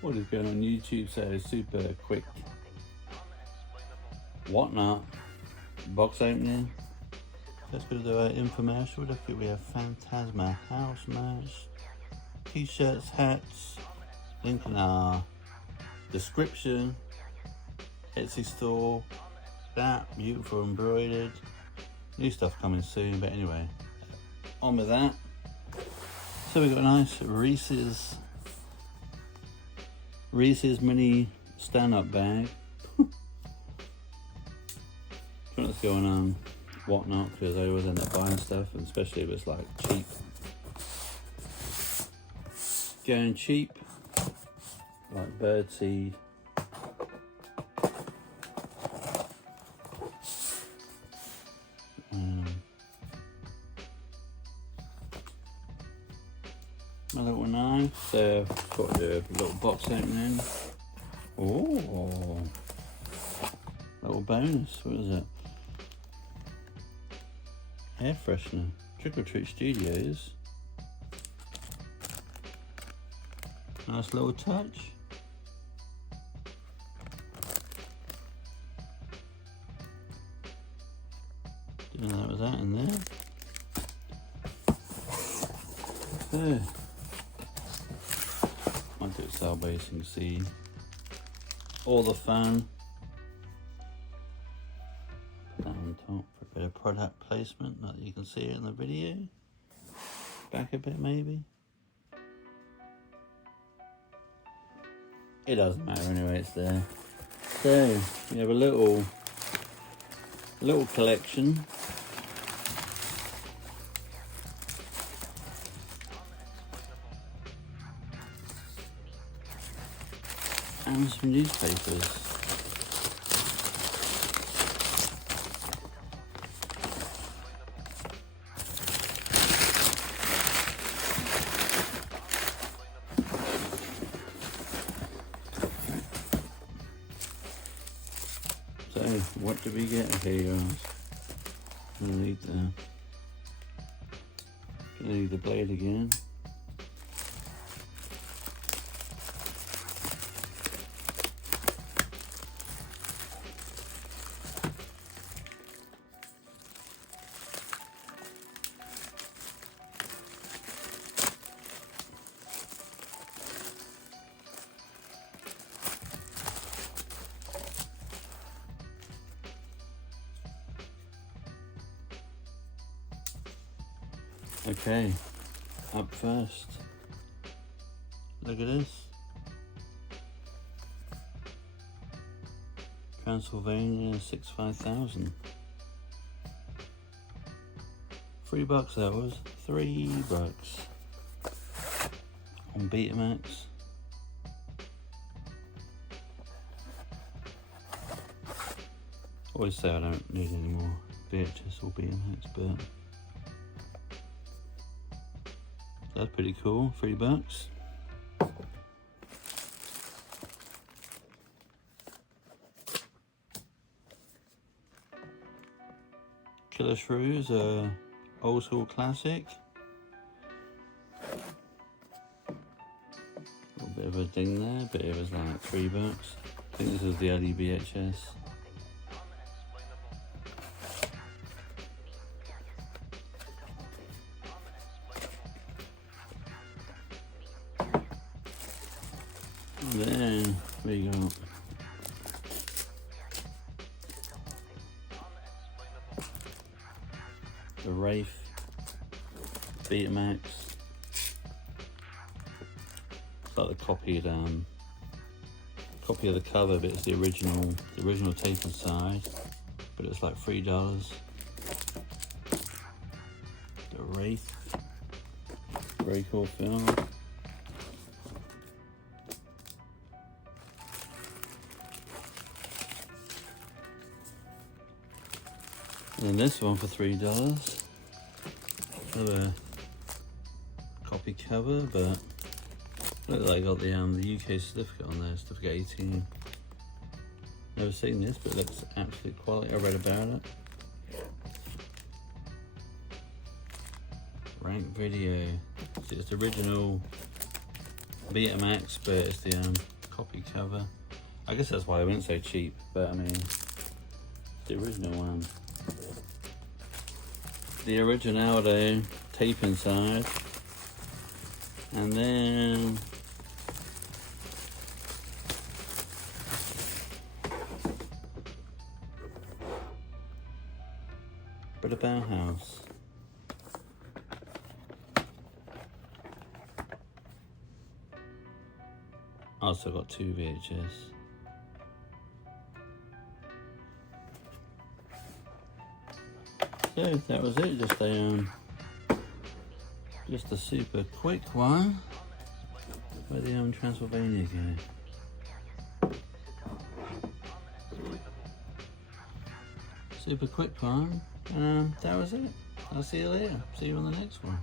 What is going on YouTube? So super quick whatnot box opening. Just gonna do an infomercial. Look at, we have Fantasma house merch, t-shirts, hats, link in our description. Etsy store, that beautiful embroidered, new stuff coming soon. But anyway, on with that. So we got a nice Reese's mini stand-up bag. What's going on whatnot, because I always end up buying stuff, and especially if it's like cheap. Going cheap, like birdseed. My little knife, so I've got to do a little box opening. Oh, little bonus, what is it? Air freshener, Trick or Treat Studios. Nice little touch. Didn't know there was that in there. There. Might do it cell base and see all the fun. Put that on top for a bit of product placement, that you can see it in the video. Back a bit maybe. It doesn't matter anyway, it's there. So we have a little collection. And some newspapers. So, what did we get here, guys? Gonna need the blade again. Okay, up first. Look at this. Transylvania 65000. $3 that was. $3 on Betamax. Always say I don't need any more VHS or Betamax, but that's pretty cool. $3. Killer Shrews, old school classic. A little bit of a ding there, but it was like $3. I think this is the early VHS. Then we got the Wraith Betamax. It's like the copied copy of the cover, but it's the original tape inside. But it's like $3. The Wraith, very cool film. And then this one for $3. Another copy cover, but look like I got the UK certificate on there, certificate 18. Never seen this, but it looks absolute quality. I read about it. Rank video. See, it's the original Betamax, but it's the copy cover. I guess that's why I went so cheap, but I mean, the original one. The originality tape inside, and then But a Bauhaus. I also got 2 VHS. So that was it. Just a super quick one. Where the Transylvania go? Super quick one. That was it. I'll see you later. See you on the next one.